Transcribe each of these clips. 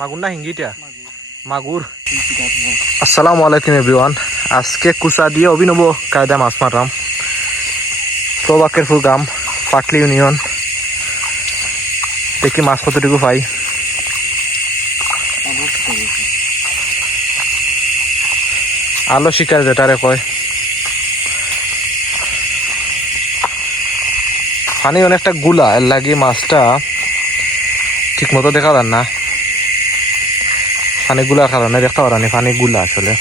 মাগুর না হিঙ্গিটা মাগুর। আসসালামু আলাইকুম এভরিওয়ান। আজকে কুসা দিয়ে অভিনব কায়দা মাছ মারলাম। প্রবাকেরপুর গ্রাম, পাটলি ইউনিয়ন। দেখি মাছ কতটুকু পাই। আলো শিকার যেটারে কয়। পানি অনেকটা গুলা, এর লাগে মাছটা ঠিক মতো দেখা যান না। পানি গুলার কারণে দেখতে পারানি, পানি গুলা আসলে।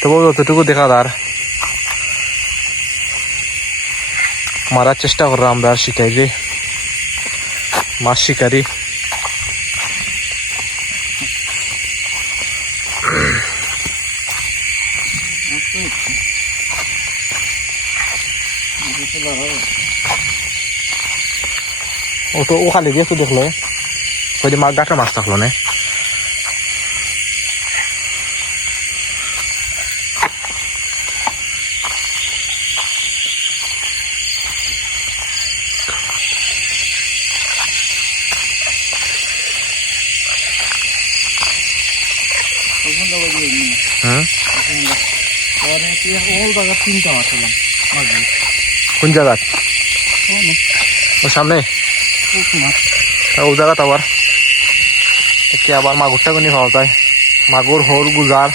তবু যতটুকু দেখা যার মারার চেষ্টা করলাম আমরা। শিখাই যে মাছ শিকারি। ও তো ও খালি দিয়ে একটু দেখলো ওই যে মাছ গাছের মাছ থাকলো না। কোন জায়গা? ও সামনে ও জায়গা আবার কি আবার মাগুরটা কোনি পাওয়া যায়। মাগুর, হল, গুজার।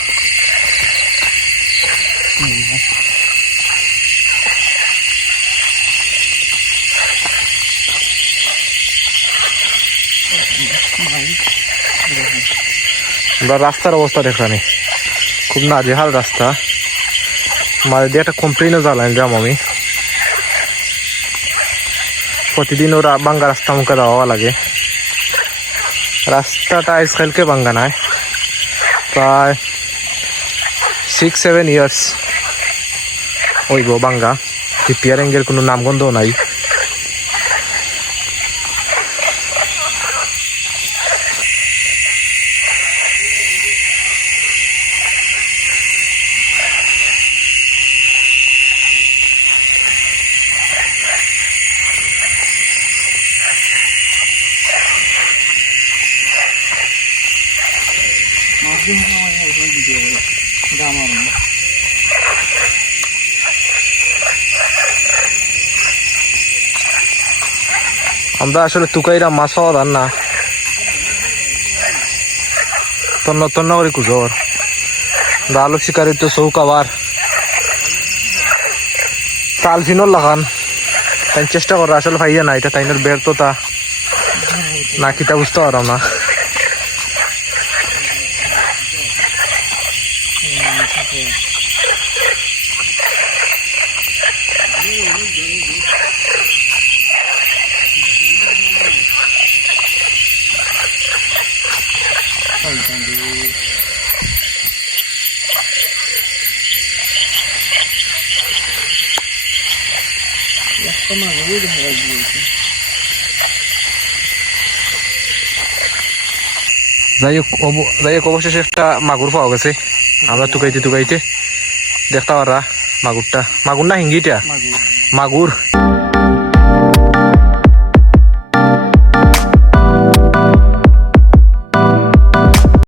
রাস্তার অবস্থা দেখলাম খুব নাজেহাল রাস্তা। মাঝে দিয়ে একটা কমপ্লেনও জ্বালানি যাম আমি। প্রতিদিন ওরা বাঙ্গা রাস্তা মুখে দেওয়া লাগে। রাস্তাটা আজকালকে বাঙ্গা নাই, প্রায় 6-7 ইয়ার্স হইব বাঙ্গা। রিপেয়ারিংয়ের কোনো নামগন্ধও নাই। আমরা আসলে তুকাইরা মাছ পাওয়া যান না, তন্ন তন্ন করে কুজোর। আলু শিকারি তো চৌক আবার তাল ফিনর লাগান তাই চেষ্টা করা আসলে ভাইয়া না। এটা তাইনের ব্যর্থতা না কিতা বুঝতে পারলাম না। যাই হোক অবশেষে একটা মাগুর পাওয়া গেছে। আমরা টুকাইতে দেখতে পারা মাগুরটা। মাগুর না হিঙ্গিটা? মাগুর।